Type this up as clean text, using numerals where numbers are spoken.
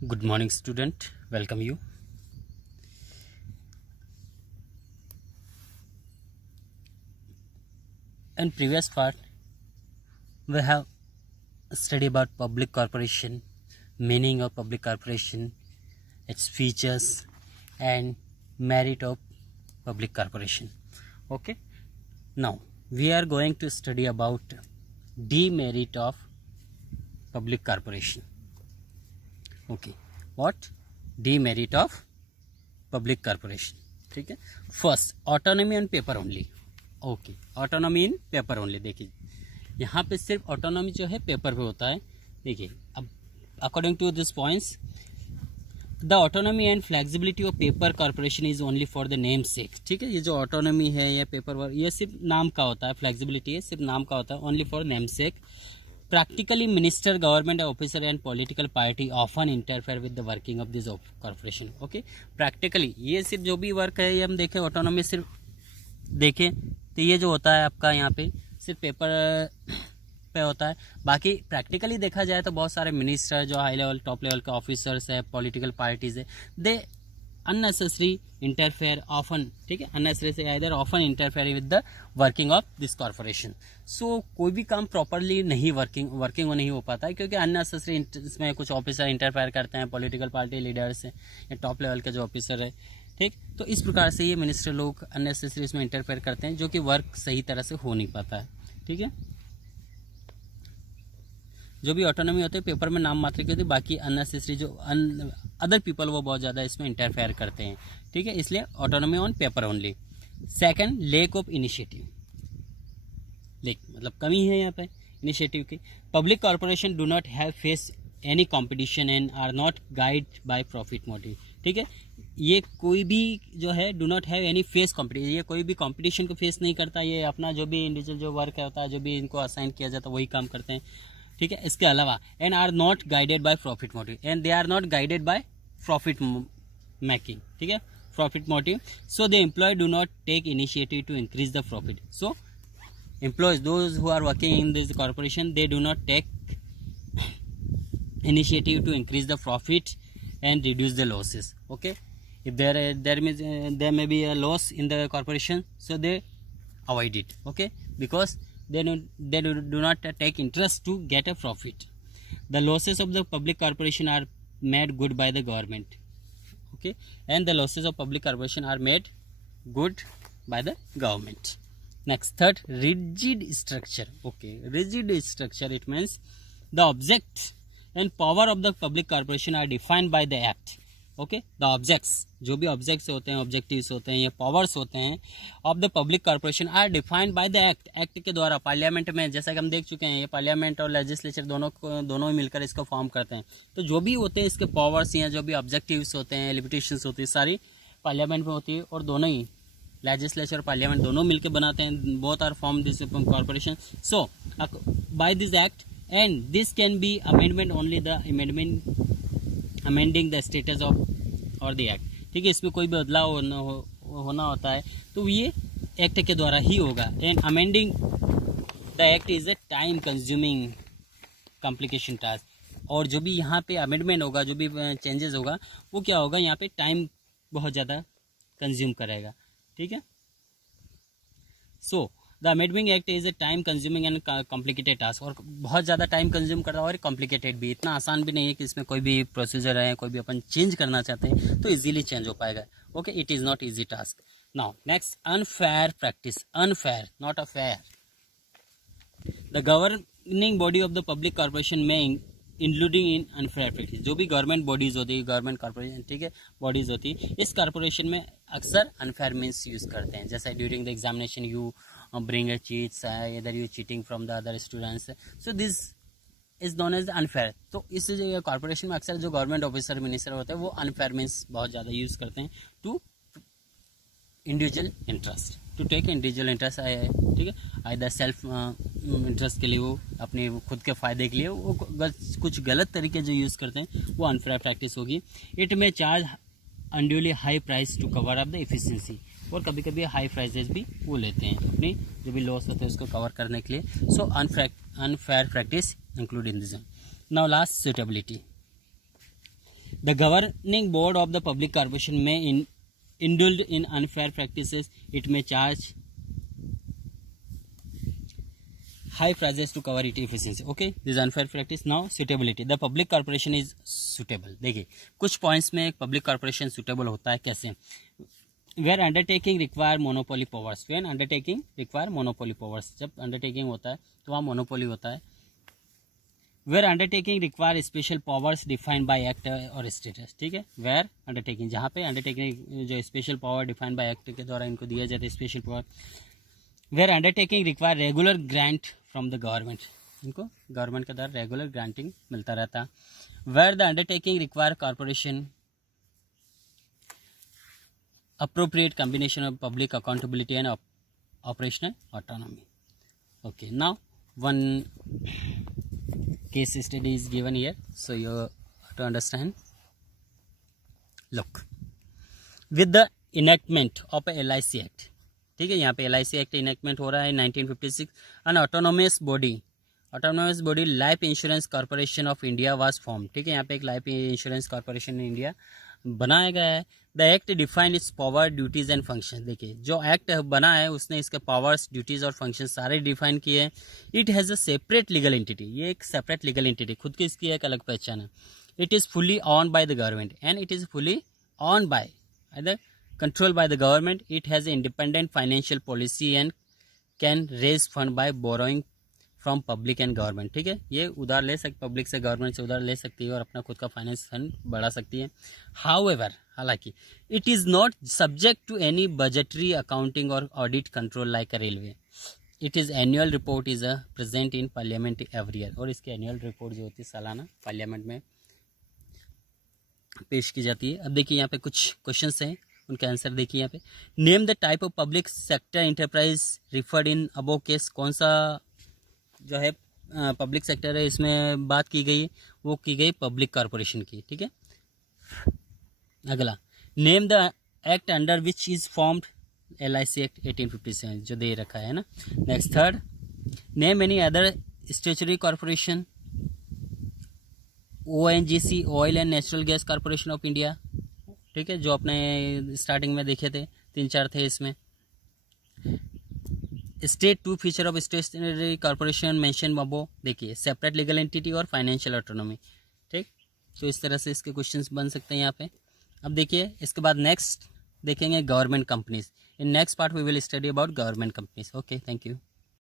Good morning, student. Welcome you. In previous part, we have studied about public corporation, meaning of public corporation, its features, and merit of public corporation. Okay. Now we are going to study about demerit of public corporation. Okay. What? Demerit of public corporation. ठीक है. First autonomy on paper only. Okay, autonomy in paper only. देखिए यहाँ पे सिर्फ autonomy जो है paper पे होता है. देखिए अब according to this points the autonomy and flexibility of paper corporation is only for the name sake. ठीक है, ये जो ऑटोनॉमी है या पेपर वर्क ये सिर्फ नाम का होता है. फ्लेक्सिबिलिटी है सिर्फ नाम का होता है, only for name sec. Practically, minister, government officer and political party often interfere with the working of this corporation. Okay, practically ये सिर्फ जो भी वर्क है ये हम देखें ऑटोनॉमी सिर्फ देखें तो ये जो होता है आपका यहाँ पे सिर्फ पेपर पे होता है. बाकी प्रैक्टिकली देखा जाए तो बहुत सारे मिनिस्टर जो हाई लेवल टॉप लेवल के ऑफिसर्स है, पॉलिटिकल पार्टीज है, दे unnecessary interfere often. ठीक है, unnecessary से इधर often interfere with the working of this corporation. So कोई भी काम प्रॉपरली नहीं वर्किंग नहीं हो पाता है क्योंकि unnecessary इसमें कुछ ऑफिसर इंटरफेयर करते हैं, पॉलिटिकल पार्टी लीडर्स हैं या टॉप लेवल के जो ऑफिसर है. ठीक, तो इस प्रकार से ये मिनिस्टर लोग unnecessary इसमें इंटरफेयर करते हैं जो कि वर्क सही तरह से हो नहीं पाता है. ठीक है, जो भी ऑटोनॉमी होती है पेपर में नाम मात्र की होती है, बाकी अननेसेसरी जो अदर पीपल वो बहुत ज़्यादा इसमें इंटरफेयर करते हैं. ठीक है, इसलिए autonomy on paper only. Second, lack of initiative. Lack मतलब कमी है यहाँ पे इनिशिएटिव की. Public corporation do not have face any competition and are not guide by profit motive. ठीक है, ये कोई भी जो है do not have any face competition, ये कोई भी कंपटीशन को फेस नहीं करता. ये अपना जो भी इंडिविजुअल जो वर्क होता है, जो भी इनको असाइन किया जाता है वही काम करते हैं. ठीक है, इसके अलावा and are not guided by profit motive and they are not guided by profit making. ठीक है, profit motive. So they employ do not take initiative to increase the profit. So employees those who are working in this corporation they do not take initiative to increase the profit and reduce the losses. Okay, if there may be a loss in the corporation, so they avoid it. Okay, because they do not take interest to get a profit. The losses of the public corporation are made good by the government. Okay, and the losses of public corporation are made good by the government. Next, third, rigid structure. Okay, rigid structure, it means the objects and power of the public corporation are defined by the act. Okay, the objects, जो भी objects होते हैं, objectives होते हैं या powers होते हैं of the public corporation are defined by the act. Act के द्वारा पार्लियामेंट में, जैसा कि हम देख चुके हैं, ये पार्लियामेंट और लेजिस्लेचर दोनों ही मिलकर इसको फॉर्म करते हैं. तो जो भी होते हैं इसके पावर्स या जो भी ऑब्जेक्टिव्स होते हैं, लिमिटेशंस होती है, सारी पार्लियामेंट में होती है और दोनों ही लेजिस्लेचर और पार्लियामेंट दोनों मिलकर बनाते हैं. Both are form this corporation. So by this act and this can be amendment only the amending the status of और द एक्ट. ठीक है, इसमें कोई भी बदलाव होना होता है तो ये एक्ट के द्वारा ही होगा. And amending the act is a time consuming complication task. और जो भी यहाँ पे अमेंडमेंट होगा, जो भी चेंजेस होगा वो क्या होगा, यहाँ पे टाइम बहुत ज़्यादा कंज्यूम करेगा. ठीक है, so the amendment act is a time consuming and complicated task. और बहुत ज़्यादा टाइम कंज्यूम करता है और कॉम्प्लिकेटेड भी, इतना आसान भी नहीं है कि इसमें कोई भी प्रोसीजर है, कोई भी अपन चेंज करना चाहते हैं तो इजीली चेंज हो पाएगा. Okay, it is not easy task. Now next, unfair practice. Unfair, not a fair. The governing body of the public corporation में इंक्लूडिंग इन अनफेयर प्रैक्टिस. जो भी गवर्नमेंट बॉडीज होती है, गवर्नमेंट कॉर्पोरेशन, ठीक है, bodies होती है, इस कॉर्पोरेशन में अक्सर अनफेयर मीन्स यूज़ करते हैं. जैसे during the examination you bring a cheats, इधर you cheating from the other students, so this is known as unfair. तो इस कॉर्पोरेशन में अक्सर जो गवर्नमेंट ऑफिसर मिनिस्टर होते हैं वो अनफेयर मीन्स बहुत ज़्यादा यूज़ करते हैं to individual interest, to take individual interest. ठीक है, आइदर सेल्फ इंटरेस्ट के लिए, वो अपने खुद के फ़ायदे के लिए वो कुछ गलत तरीके जो यूज़ करते हैं वो अनफेयर प्रैक्टिस होगी. इट में charge unduly high price to cover up the efficiency. और कभी कभी हाई प्राइजेस भी वो लेते हैं अपनी जो भी लॉस होते हैं उसको कवर करने के लिए. So unfair practice include in this. Now last, suitability. The governing board of the public corporation में indulged in unfair practices, it may charge high prices to cover its efficiency. Okay, this is unfair practice. Now suitability, the public corporation is suitable. देखिए कुछ points में public corporation suitable होता है कैसे, where undertaking require monopoly powers, when undertaking require monopoly powers, जब undertaking होता है तो वहाँ मोनोपोली होता है, where undertaking require special powers defined by act और स्टेटस, ठीक है, वेयर अंडरटेकिंग जहाँ पे अंडरटेकिंग जो special power defined by act के द्वारा इनको दिया जाता है special power, where undertaking require regular grant from the government, इनको गवर्नमेंट के द्वारा रेगुलर ग्रांटिंग मिलता रहता, where the undertaking require corporation appropriate combination of public accountability and operational autonomy. Okay, now one case study is given here, so you have to understand. Look, with the enactment of a LIC Act, ठीक है, यहाँ पे LIC Act enactment हो रहा है 1956, an autonomous body life insurance corporation of India was form, ठीक है, यहाँ पे एक लाइफ इंश्योरेंस कॉर्पोरेशन इंडिया बनाया गया है। The act define it's power duties and function, देखिए जो एक्ट बना है उसने इसके पावर्स ड्यूटीज और फंक्शन सारे डिफाइन किए हैं। It has a separate legal entity, ये एक सेपरेट लीगल एंटिटी, खुद की इसकी एक अलग पहचान है। It is fully owned by the government and it is fully owned by other control by the government. It has a independent financial policy and can raise fund by borrowing from public and government, ठीक है, ये उधार ले सकती, public से government से उधार ले सकती है और अपना खुद का फाइनेंस फंड बढ़ा सकती है। हाउएवर, हालांकि it is not subject to any budgetary accounting और audit control like a railway. It is annual report is present in parliament every year, और इसकी एनुअल रिपोर्ट जो होती है सालाना पार्लियामेंट में पेश की जाती है। अब देखिए यहाँ पे कुछ क्वेश्चंस हैं, उनके आंसर देखिए यहाँ पे। Name the type of public sector enterprise referred in above case, कौन सा जो है पब्लिक सेक्टर है इसमें बात की गई, वो की गई पब्लिक कॉर्पोरेशन की, ठीक है। अगला, name the act under which is formed LIC act 1857, जो दे रखा है ना। Next third, name any other statutory corporation, ONGC oil and natural gas corporation of India, ठीक है, जो अपने स्टार्टिंग में देखे थे, 3-4 थे इसमें। State two feature of statutory corporation mention above, देखिए सेपरेट लीगल एंटिटी और फाइनेंशियल ऑटोनॉमी, ठीक, तो इस तरह से इसके क्वेश्चंस बन सकते हैं यहाँ पे। अब देखिए इसके बाद नेक्स्ट देखेंगे government companies. In next part we will study about government companies. Okay, thank you.